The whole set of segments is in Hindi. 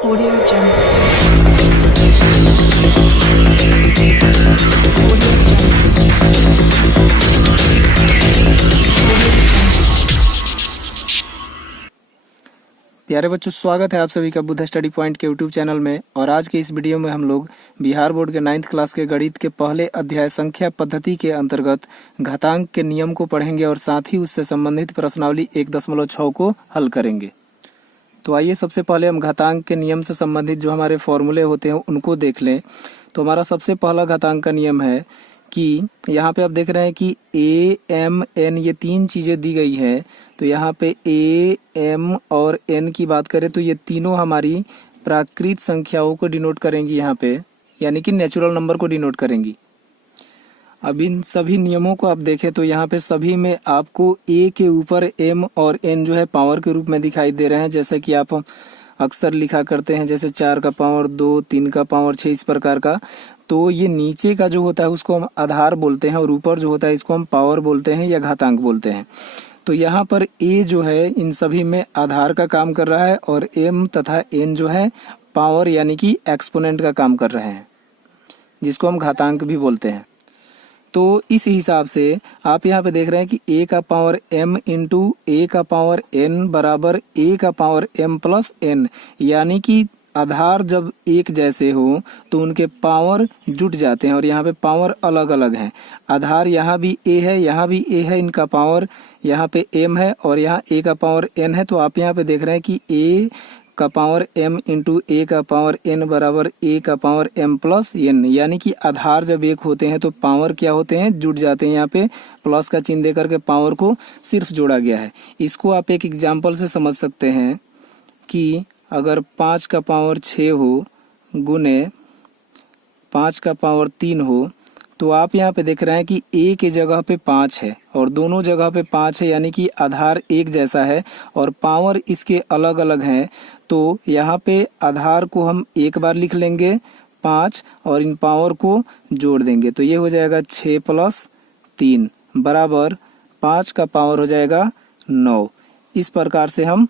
Audio Jungle. प्यारे बच्चों, स्वागत है आप सभी का बुद्ध स्टडी पॉइंट के यूट्यूब चैनल में। और आज के इस वीडियो में हम लोग बिहार बोर्ड के 9th क्लास के गणित के पहले अध्याय संख्या पद्धति के अंतर्गत घातांक के नियम को पढ़ेंगे और साथ ही उससे संबंधित प्रश्नावली 1.6 को हल करेंगे। तो आइए सबसे पहले हम घातांक के नियम से संबंधित जो हमारे फॉर्मूले होते हैं उनको देख लें। तो हमारा सबसे पहला घातांक का नियम है कि यहाँ पे आप देख रहे हैं कि ए एम एन ये तीन चीज़ें दी गई है। तो यहाँ पे ए एम और एन की बात करें तो ये तीनों हमारी प्राकृत संख्याओं को डिनोट करेंगी यहाँ पे, यानी कि नेचुरल नंबर को डिनोट करेंगी। अब इन सभी नियमों को आप देखें तो यहाँ पे सभी में आपको ए के ऊपर एम और एन जो है पावर के रूप में दिखाई दे रहे हैं, जैसे कि आप अक्सर लिखा करते हैं, जैसे 4 का पावर 2, 3 का पावर 6, इस प्रकार का। तो ये नीचे का जो होता है उसको हम आधार बोलते हैं और ऊपर जो होता है इसको हम पावर बोलते हैं या घातांक बोलते हैं। तो यहाँ पर ए जो है इन सभी में आधार का काम कर रहा है और एम तथा एन जो है पावर यानी कि एक्सपोनेंट का काम कर रहे हैं, जिसको हम घातांक भी बोलते हैं। तो इस हिसाब से आप यहाँ पे देख रहे हैं कि ए का पावर एम इंटू ए का पावर एन बराबर ए का पावर एम प्लस एन, यानी कि आधार जब एक जैसे हो तो उनके पावर जुट जाते हैं और यहाँ पे पावर अलग अलग हैं। आधार यहाँ भी ए है, यहाँ भी ए है, इनका पावर यहाँ पे एम है और यहाँ ए का पावर एन है। तो आप यहाँ पे देख रहे हैं कि ए का पावर m इंटू ए का पावर n बराबर ए का पावर m प्लस n, यानी कि आधार जब एक होते हैं तो पावर क्या होते हैं, जुट जाते हैं। यहाँ पे प्लस का चिन्ह देकर के पावर को सिर्फ जोड़ा गया है। इसको आप एक एग्जाम्पल से समझ सकते हैं कि अगर 5 का पावर 6 हो गुने 5 का पावर 3 हो, तो आप यहाँ पे देख रहे हैं कि ए के जगह पे 5 है और दोनों जगह पे 5 है, यानी कि आधार एक जैसा है और पावर इसके अलग अलग हैं। तो यहाँ पे आधार को हम एक बार लिख लेंगे 5 और इन पावर को जोड़ देंगे, तो ये हो जाएगा 6 प्लस 3 बराबर 5 का पावर हो जाएगा 9। इस प्रकार से हम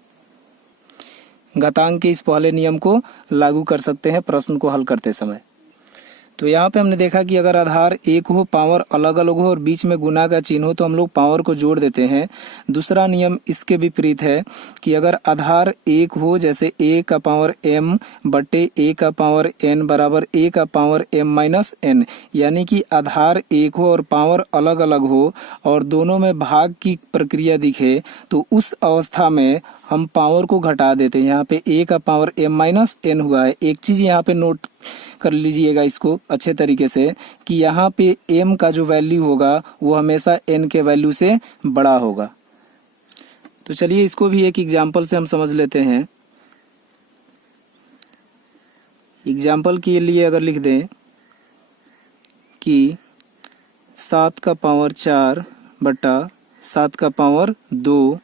घातांक के इस पहले नियम को लागू कर सकते हैं प्रश्न को हल करते समय। तो यहाँ पे हमने देखा कि अगर आधार एक हो, पावर अलग अलग हो और बीच में गुना का चिन्ह हो तो हम लोग पावर को जोड़ देते हैं। दूसरा नियम इसके विपरीत है कि अगर आधार एक हो, जैसे ए का पावर m बटे ए का पावर n बराबर ए का पावर m माइनस n, यानी कि आधार एक हो और पावर अलग अलग हो और दोनों में भाग की प्रक्रिया दिखे, तो उस अवस्था में हम पावर को घटा देते हैं। यहाँ पे ए का पावर m माइनस n हुआ है। एक चीज यहाँ पे नोट कर लीजिएगा इसको अच्छे तरीके से कि यहाँ पे m का जो वैल्यू होगा वो हमेशा n के वैल्यू से बड़ा होगा। तो चलिए इसको भी एक एग्जाम्पल से हम समझ लेते हैं। एग्जाम्पल के लिए अगर लिख दें कि 7 का पावर 4 बटा 7 का पावर 2,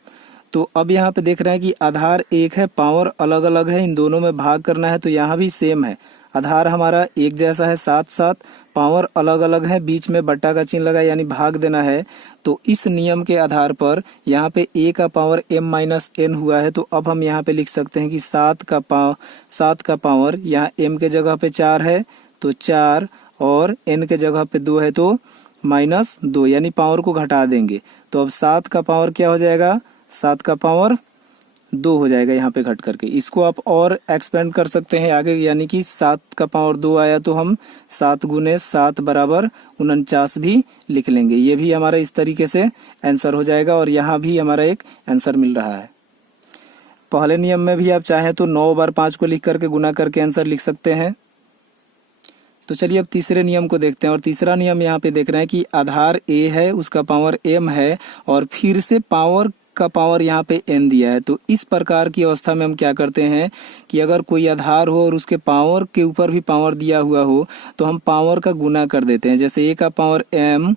तो अब यहाँ पे देख रहे हैं कि आधार एक है, पावर अलग अलग है, इन दोनों में भाग करना है। तो यहाँ भी सेम है, आधार हमारा एक जैसा है, साथ साथ पावर अलग अलग है, बीच में बट्टा का चिन्ह लगा यानी भाग देना है। तो इस नियम के आधार पर यहाँ पे ए का पावर m माइनस n हुआ है। तो अब हम यहाँ पे लिख सकते हैं कि 7 का पावर यहाँ m के जगह पे 4 है तो 4 और n के जगह पे 2 है तो माइनस 2, यानी पावर को घटा देंगे। तो अब 7 का पावर क्या हो जाएगा, 7 का पावर 2 हो जाएगा यहाँ पे घट करके। इसको आप और एक्सपेंड कर सकते हैं आगे, यानी कि 7 का पावर 2 आया तो हम 7 गुने 7 बराबर 49 भी लिख लेंगे। ये भी हमारा इस तरीके से आंसर हो जाएगा और यहाँ भी हमारा एक आंसर मिल रहा है। पहले नियम में भी आप चाहें तो 9 बार 5 को लिख करके गुना करके आंसर लिख सकते हैं। तो चलिए अब तीसरे नियम को देखते हैं। और तीसरा नियम यहाँ पे देख रहे हैं कि आधार ए है, उसका पावर m है और फिर से पावर का पावर यहाँ पे n दिया है। तो इस प्रकार की अवस्था में हम क्या करते हैं कि अगर कोई आधार हो और उसके पावर के ऊपर भी पावर दिया हुआ हो तो हम पावर का गुना कर देते हैं। जैसे a का पावर m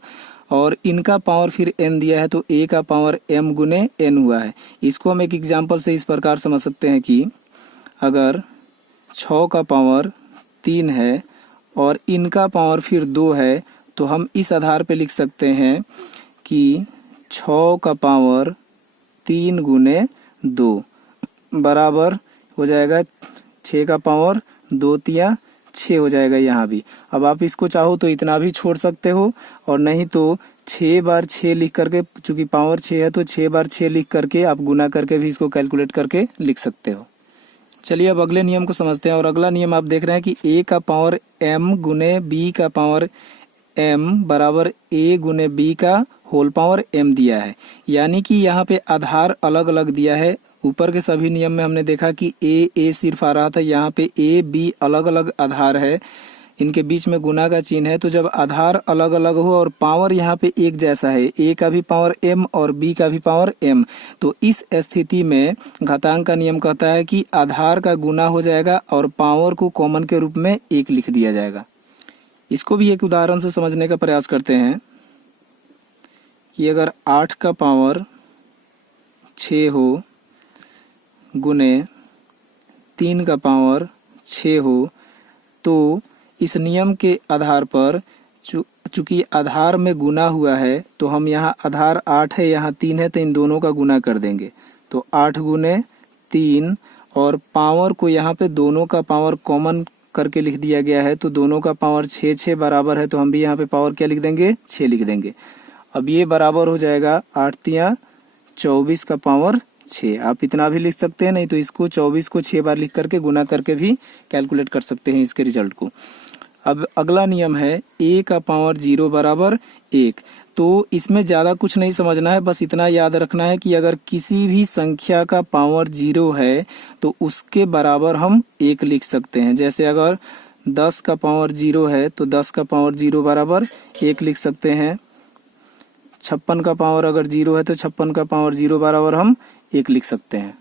और इनका पावर फिर n दिया है तो a का पावर m गुने n हुआ है। इसको हम एक एग्जाम्पल से इस प्रकार समझ सकते हैं कि अगर 6 का पावर 3 है और इनका पावर फिर 2 है तो हम इस आधार पे लिख सकते हैं कि 6 का पावर 3 गुने 2 बराबर हो जाएगा 6 का पावर 2 तिया 6 हो जाएगा यहाँ भी। अब आप इसको चाहो तो इतना भी छोड़ सकते हो, और नहीं तो 6 बार 6 लिख करके, चूंकि पावर 6 है तो 6 बार 6 लिख करके आप गुना करके भी इसको कैलकुलेट करके लिख सकते हो। चलिए अब अगले नियम को समझते हैं। और अगला नियम आप देख रहे हैं कि a का पावर m गुने b का पावर m बराबर a गुने b का होल पावर m दिया है। यानी कि यहाँ पे आधार अलग अलग दिया है। ऊपर के सभी नियम में हमने देखा कि a सिर्फ आ रहा था, यहाँ पे a b अलग अलग आधार है, इनके बीच में गुना का चिन्ह है। तो जब आधार अलग अलग हो और पावर यहाँ पे एक जैसा है, a का भी पावर m और b का भी पावर m, तो इस स्थिति में घातांक का नियम कहता है कि आधार का गुना हो जाएगा और पावर को कॉमन के रूप में 1 लिख दिया जाएगा। इसको भी एक उदाहरण से समझने का प्रयास करते हैं कि अगर 8 का पावर 6 हो गुने 3 का पावर 6 हो, तो इस नियम के आधार पर चूंकि आधार में गुना हुआ है तो हम यहाँ आधार 8 है, यहाँ 3 है, तो इन दोनों का गुना कर देंगे। तो 8 गुने 3, और पावर को यहाँ पे दोनों का पावर कॉमन करके लिख दिया गया है, तो दोनों का पावर 6 बराबर है, तो हम भी यहाँ पे पावर क्या लिख देंगे, 6 लिख देंगे। अब ये बराबर हो जाएगा 8 तिया 24 का पावर 6। आप इतना भी लिख सकते हैं, नहीं तो इसको 24 को 6 बार लिख करके गुना करके भी कैलकुलेट कर सकते हैं इसके रिजल्ट को। अब अगला नियम है a का पावर 0 बराबर 1। तो इसमें ज़्यादा कुछ नहीं समझना है, बस इतना याद रखना है कि अगर किसी भी संख्या का पावर 0 है तो उसके बराबर हम 1 लिख सकते हैं। जैसे अगर 10 का पावर 0 है तो 10 का पावर 0 बराबर 1 लिख सकते हैं। 56 का पावर अगर 0 है तो 56 का पावर 0 बराबर हम 1 लिख सकते हैं।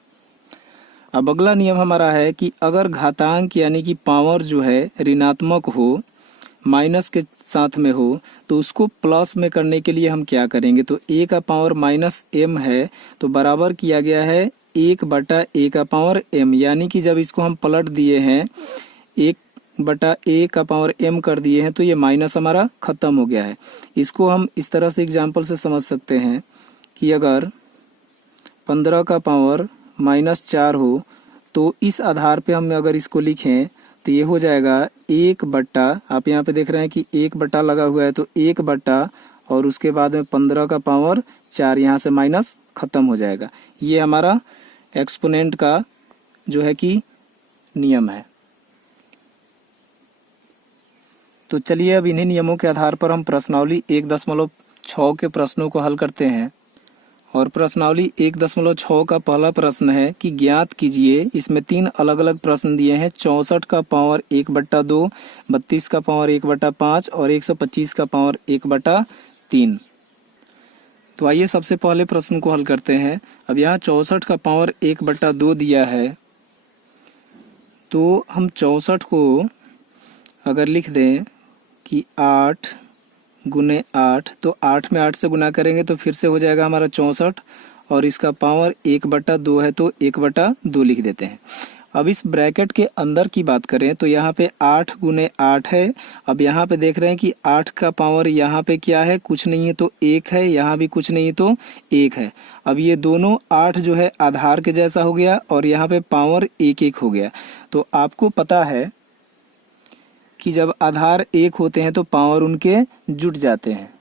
अब अगला नियम हमारा है कि अगर घातांक यानी कि पावर जो है ऋणात्मक हो, माइनस के साथ में हो, तो उसको प्लस में करने के लिए हम क्या करेंगे। तो a का पावर माइनस m है तो बराबर किया गया है 1 बटा a का पावर m, यानी कि जब इसको हम पलट दिए हैं 1 बटा a का पावर m कर दिए हैं तो ये माइनस हमारा खत्म हो गया है। इसको हम इस तरह से एग्जाम्पल से समझ सकते हैं कि अगर 15 का पावर -4 हो तो इस आधार पे हम अगर इसको लिखें तो ये हो जाएगा 1 बटा, आप यहाँ पे देख रहे हैं कि 1 बटा लगा हुआ है, तो 1 बटा और उसके बाद में 15 का पावर 4, यहाँ से माइनस खत्म हो जाएगा। ये हमारा एक्सपोनेंट का जो है कि नियम है। तो चलिए अब इन्हीं नियमों के आधार पर हम प्रश्नावली 1.6 के प्रश्नों को हल करते हैं। और प्रश्नावली 1.6 का पहला प्रश्न है कि ज्ञात कीजिए, इसमें 3 अलग अलग प्रश्न दिए हैं। 64 का पावर 1/2, 32 का पावर 1/5 और 125 का पावर 1/3। तो आइए सबसे पहले प्रश्न को हल करते हैं। अब यहाँ 64 का पावर 1/2 दिया है, तो हम 64 को अगर लिख दें कि 8 गुने 8, तो 8 में 8 से गुना करेंगे तो फिर से हो जाएगा हमारा 64, और इसका पावर 1/2 है तो 1/2 लिख देते हैं। अब इस ब्रैकेट के अंदर की बात करें तो यहाँ पे 8 गुने 8 है। अब यहाँ पे देख रहे हैं कि 8 का पावर यहाँ पे क्या है, कुछ नहीं है तो 1 है, यहाँ भी कुछ नहीं है तो 1 है। अब ये दोनों 8 जो है आधार के जैसा हो गया और यहाँ पे पावर 1 हो गया। तो आपको पता है कि जब आधार 1 होते हैं तो पावर उनके जुट जाते हैं।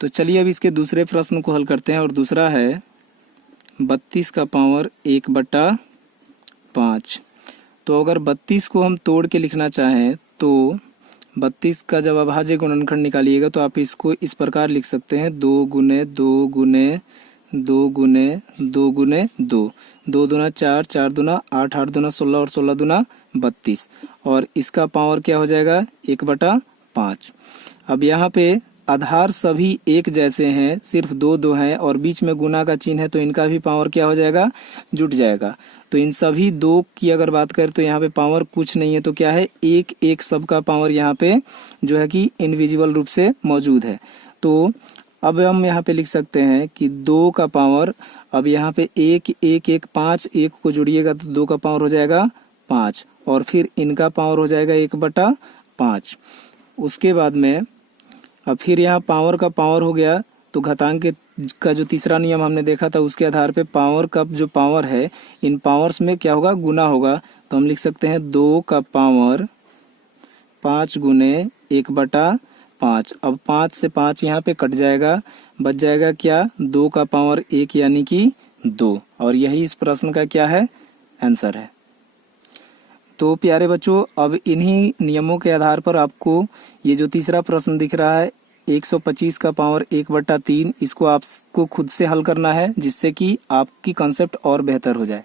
तो चलिए अब इसके दूसरे प्रश्न को हल करते हैं। और दूसरा है 32 का पावर 1/5। तो अगर 32 को हम तोड़ के लिखना चाहें तो 32 का जब अभाज्य गुणनखंड निकालिएगा तो आप इसको इस प्रकार लिख सकते हैं 2 गुने 2 गुने 2 गुने 2 गुने 2, 2 दूना 4, 4 दूना 8, 8 दूना 16 और 16 दूना 32, और इसका पावर क्या हो जाएगा 1/5। अब यहाँ पे आधार सभी एक जैसे हैं, सिर्फ दो दो हैं और बीच में गुना का चिन्ह है, तो इनका भी पावर क्या हो जाएगा, जुट जाएगा। तो इन सभी दो की अगर बात करें तो यहाँ पे पावर कुछ नहीं है, तो क्या है, एक एक सबका पावर यहाँ पे जो है कि इनविजिबल रूप से मौजूद है। तो अब हम यहाँ पे लिख सकते हैं कि 2 का पावर, अब यहाँ पे एक एक एक 5, एक को जोड़िएगा तो 2 का पावर हो जाएगा 5 और फिर इनका पावर हो जाएगा 1/5। उसके बाद में अब फिर यहाँ पावर का पावर हो गया, तो घातांक का जो तीसरा नियम हमने देखा था उसके आधार पे पावर का जो पावर है इन पावर्स में क्या होगा, गुना होगा। तो हम लिख सकते हैं 2 का पावर 5 गुने 1/5। अब 5 से 5 यहाँ पे कट जाएगा, बच जाएगा क्या, 2 का पावर 1 यानी कि 2। और यही इस प्रश्न का क्या है, आंसर है। तो प्यारे बच्चों, अब इन्हीं नियमों के आधार पर आपको ये जो तीसरा प्रश्न दिख रहा है 125 का पावर 1/3, इसको आपको खुद से हल करना है जिससे कि आपकी कॉन्सेप्ट और बेहतर हो जाए।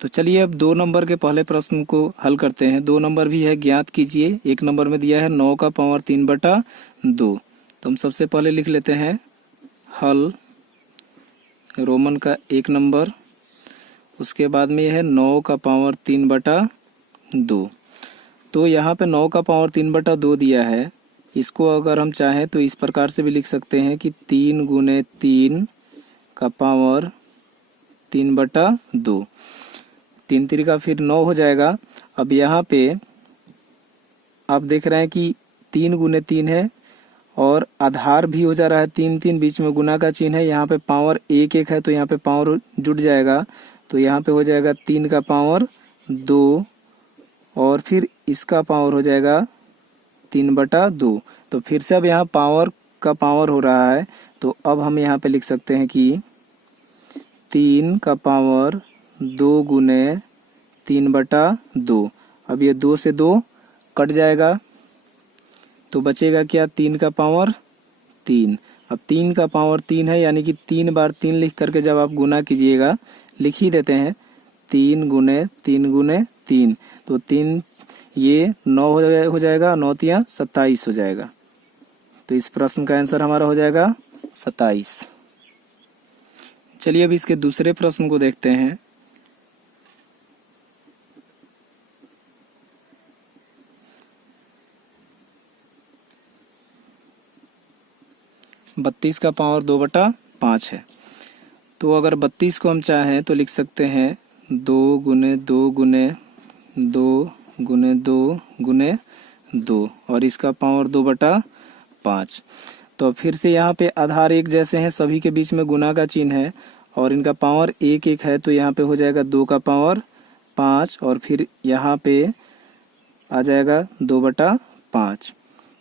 तो चलिए अब 2 नंबर के पहले प्रश्न को हल करते हैं। 2 नंबर भी है, ज्ञात कीजिए। 1 नंबर में दिया है 9 का पावर 3/2। तो हम सबसे पहले लिख लेते हैं हल, रोमन का 1 नंबर। उसके बाद में यह है 9 का पावर 3/2। तो यहाँ पे 9 का पावर 3/2 दिया है, इसको अगर हम चाहें तो इस प्रकार से भी लिख सकते हैं कि 3 गुने 3 का पावर 3/2। 3 तिरिका फिर 9 हो जाएगा। अब यहाँ पे आप देख रहे हैं कि 3 गुने 3 है और आधार भी हो जा रहा है 3 3, बीच में गुना का चिन्ह है। यहाँ पे पावर 1 1 है तो यहाँ पे पावर जुट जाएगा, तो यहाँ पे हो जाएगा 3 का पावर 2 और फिर इसका पावर हो जाएगा 3/2। तो फिर से अब यहाँ पावर का पावर हो रहा है, तो अब हम यहाँ पे लिख सकते हैं कि 3 का पावर 2 गुने 3/2। अब ये 2 से 2 कट जाएगा, तो बचेगा क्या, 3 का पावर 3। अब 3 का पावर 3 है, यानी कि 3 बार 3 लिख करके जब आप गुना कीजिएगा, लिख ही देते हैं 3 गुने 3 गुने 3, तो 3 ये 9 हो जाएगा, 9 तिया 27 हो जाएगा। तो इस प्रश्न का आंसर हमारा हो जाएगा 27। चलिए अब इसके दूसरे प्रश्न को देखते हैं। बत्तीस का पावर 2/5 है। तो अगर 32 को हम चाहें तो लिख सकते हैं 2 गुने 2 गुने 2 गुने 2 गुने 2 और इसका पावर 2/5। तो फिर से यहाँ पे आधार एक जैसे हैं, सभी के बीच में गुना का चिन्ह है और इनका पावर 1 1 है, तो यहाँ पे हो जाएगा 2 का पावर 5 और फिर यहाँ पे आ जाएगा 2/5।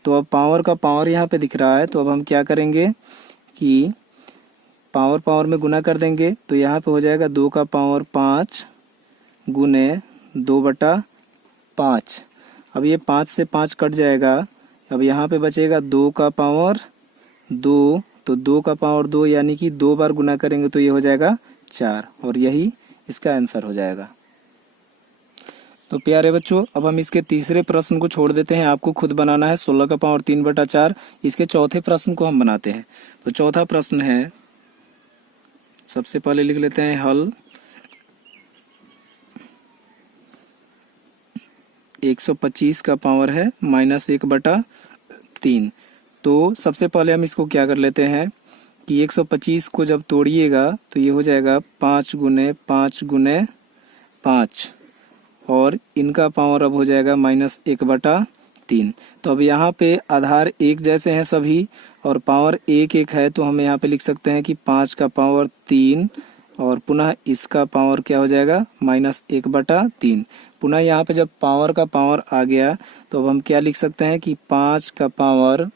तो अब पावर का पावर यहाँ पे दिख रहा है, तो अब हम क्या करेंगे कि पावर पावर में गुना कर देंगे, तो यहाँ पे हो जाएगा 2 का पावर 5 गुने 2/5। अब ये 5 से 5 कट जाएगा, अब यहाँ पे बचेगा 2 का पावर 2, तो 2 का पावर 2 यानी कि 2 बार गुना करेंगे तो ये हो जाएगा 4 और यही इसका आंसर हो जाएगा। तो प्यारे बच्चों, अब हम इसके तीसरे प्रश्न को छोड़ देते हैं, आपको खुद बनाना है। 16 का पावर 3/4। इसके चौथे प्रश्न को हम बनाते हैं। तो चौथा प्रश्न है, सबसे पहले लिख लेते हैं हल। 125 का पावर है -1/3। तो सबसे पहले हम इसको क्या कर लेते हैं कि 125 को जब तोड़िएगा तो ये हो जाएगा 5 गुने 5 गुने 5 और इनका पावर अब हो जाएगा -1/3। तो अब यहाँ पे आधार एक जैसे हैं सभी और पावर 1 1 है, तो हम यहाँ पे लिख सकते हैं कि 5 का पावर 3 और पुनः इसका पावर क्या हो जाएगा -1/3। पुनः यहाँ पे जब पावर का पावर आ गया तो अब हम क्या लिख सकते हैं कि 5 का पावर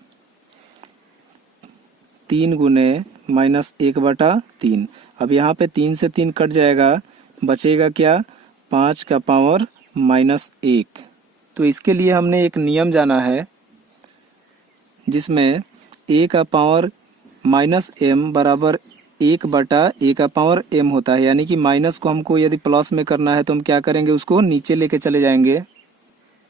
3 गुने -1/3। अब यहाँ पे 3 से 3 कट जाएगा, बचेगा क्या, 5 का पावर -1। तो इसके लिए हमने एक नियम जाना है जिसमें a का पावर -m बराबर 1/a का पावर m होता है। यानी कि माइनस को हमको यदि प्लस में करना है तो हम क्या करेंगे, उसको नीचे लेके चले जाएंगे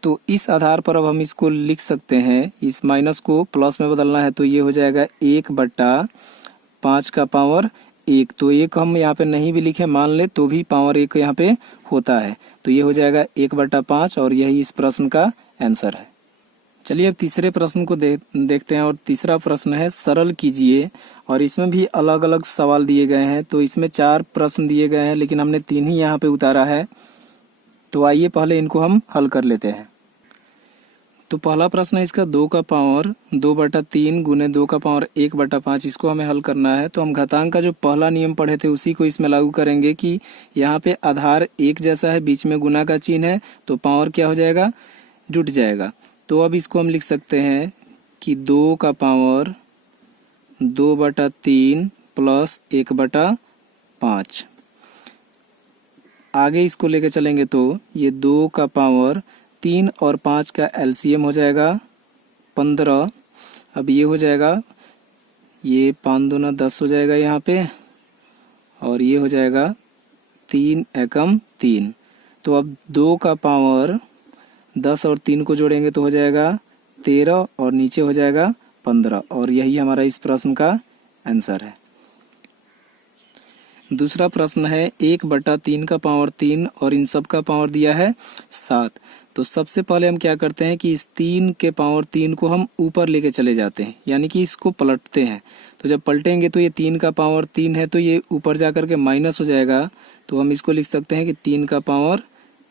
तो इस आधार पर अब हम इसको लिख सकते हैं, इस माइनस को प्लस में बदलना है तो ये हो जाएगा 1/5 का पावर 1। तो 1 हम यहाँ पे नहीं भी लिखे मान ले तो भी पावर 1 यहाँ पे होता है, तो ये हो जाएगा 1/5 और यही इस प्रश्न का आंसर है। चलिए अब तीसरे प्रश्न को देखते हैं और तीसरा प्रश्न है सरल कीजिए। और इसमें भी अलग अलग सवाल दिए गए हैं, तो इसमें 4 प्रश्न दिए गए हैं लेकिन हमने 3 ही यहाँ पे उतारा है। तो आइए पहले इनको हम हल कर लेते हैं। तो पहला प्रश्न है इसका 2 का पावर 2/3 गुने 2 का पावर 1/5, इसको हमें हल करना है। तो हम घातांक का जो पहला नियम पढ़े थे उसी को इसमें लागू करेंगे कि यहाँ पे आधार एक जैसा है, बीच में गुना का चिन्ह है, तो पावर क्या हो जाएगा, जुट जाएगा। तो अब इसको हम लिख सकते हैं कि 2 का पावर 2/3 प्लस 1/5। आगे इसको लेके चलेंगे तो ये 2 का पावर 3 और 5 का एलसीएम हो जाएगा 15। अब ये हो जाएगा, ये 5 दूना 10 हो जाएगा यहाँ पे, और ये हो जाएगा 3 एकम 3। तो अब 2 का पावर 10 और 3 को जोड़ेंगे तो हो जाएगा 13 और नीचे हो जाएगा 15, और यही हमारा इस प्रश्न का आंसर है। दूसरा प्रश्न है 1/3 का पावर 3 और इन सब का पावर दिया है 7। तो सबसे पहले हम क्या करते हैं कि इस 3 के पावर 3 को हम ऊपर लेके चले जाते हैं, यानी कि इसको पलटते हैं। तो जब पलटेंगे तो ये 3 का पावर 3 है तो ये ऊपर जा करके माइनस हो जाएगा। तो हम इसको लिख सकते हैं कि 3 का पावर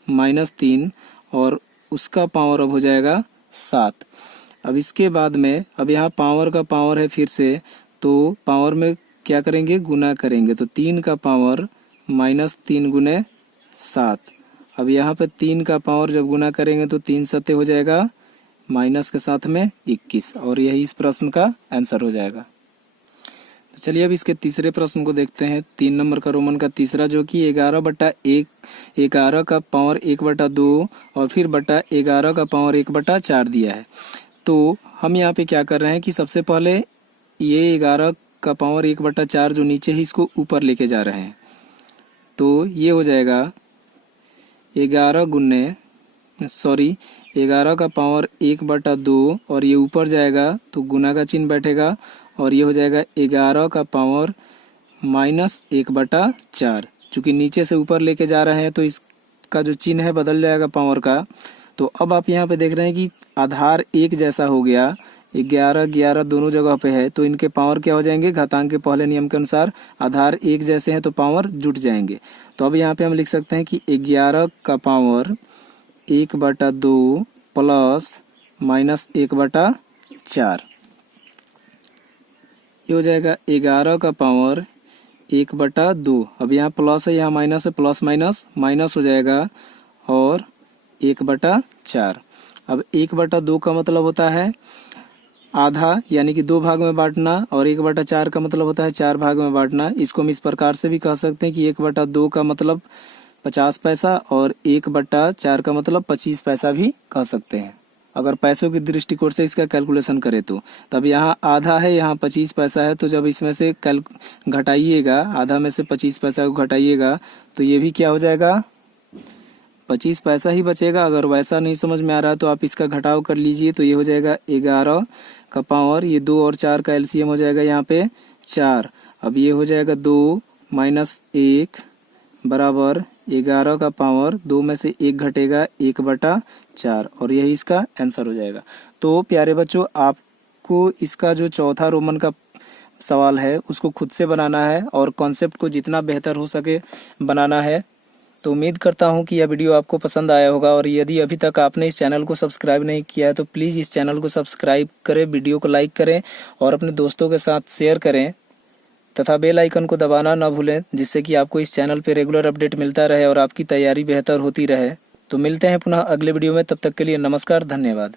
-3 और उसका पावर अब हो जाएगा 7। अब इसके बाद में अब यहाँ पावर का पावर है फिर से, तो पावर में क्या करेंगे, गुना करेंगे। तो 3 का पावर -3 गुने 7। अब यहाँ पे 3 का पावर जब गुना करेंगे तो 3 सत्ते हो जाएगा माइनस के साथ में 21, और यही इस प्रश्न का आंसर हो जाएगा। तो चलिए अब इसके तीसरे प्रश्न को देखते हैं। 3 नंबर का रोमन का तीसरा, जो कि 11/1 11 का पावर 1/2 और फिर बटा 11 का पावर 1/4 दिया है। तो हम यहाँ पे क्या कर रहे हैं कि सबसे पहले ये 11 का पावर 1/4 जो नीचे है इसको ऊपर लेके जा रहे हैं। तो ये हो जाएगा 11 का पावर 1/2 और ये ऊपर जाएगा तो गुना का चिन्ह बैठेगा, और ये हो जाएगा 11 का पावर -1/4। चूंकि नीचे से ऊपर लेके जा रहे हैं तो इसका जो चिन्ह है बदल जाएगा पावर का। तो अब आप यहाँ पे देख रहे हैं कि आधार एक जैसा हो गया, 11 दोनों जगह पे है, तो इनके पावर क्या हो जाएंगे, घातांक के पहले नियम के अनुसार आधार एक जैसे हैं तो पावर जुट जाएंगे। तो अब यहाँ पे हम लिख सकते हैं कि 11 का पावर 1/2 प्लस -1/4, ये हो जाएगा 11 का पावर 1/2। अब यहाँ प्लस है, यहाँ माइनस है, प्लस माइनस हो जाएगा और 1/4। अब 1/2 का मतलब होता है आधा, यानी कि 2 भाग में बांटना, और 1/4 का मतलब होता है 4 भाग में बांटना। इसको हम इस प्रकार से भी कह सकते हैं कि 1/2 का मतलब 50 पैसा और 1/4 का मतलब 25 पैसा भी कह सकते हैं, अगर पैसों की दृष्टिकोण से इसका कैलकुलेशन करें तो। तब यहाँ आधा है, यहाँ 25 पैसा है, तो जब इसमें से घटाइएगा, आधा में से 25 पैसा को घटाइएगा तो ये भी क्या हो जाएगा, 25 पैसा ही बचेगा। अगर वैसा नहीं समझ में आ रहा तो आप इसका घटाव कर लीजिए, तो ये हो जाएगा 11 का पावर, ये 2 और 4 का एलसीएम हो जाएगा यहाँ पे 4। अब ये हो जाएगा 2 - 1 बराबर 11 का पावर 2 में से 1 घटेगा 1/4, और यही इसका आंसर हो जाएगा। तो प्यारे बच्चों, आपको इसका जो चौथा रोमन का सवाल है उसको खुद से बनाना है और कॉन्सेप्ट को जितना बेहतर हो सके बनाना है। तो उम्मीद करता हूं कि यह वीडियो आपको पसंद आया होगा, और यदि अभी तक आपने इस चैनल को सब्सक्राइब नहीं किया है तो प्लीज़ इस चैनल को सब्सक्राइब करें, वीडियो को लाइक करें और अपने दोस्तों के साथ शेयर करें तथा बेल आइकन को दबाना न भूलें, जिससे कि आपको इस चैनल पर रेगुलर अपडेट मिलता रहे और आपकी तैयारी बेहतर होती रहे। तो मिलते हैं पुनः अगले वीडियो में, तब तक के लिए नमस्कार, धन्यवाद।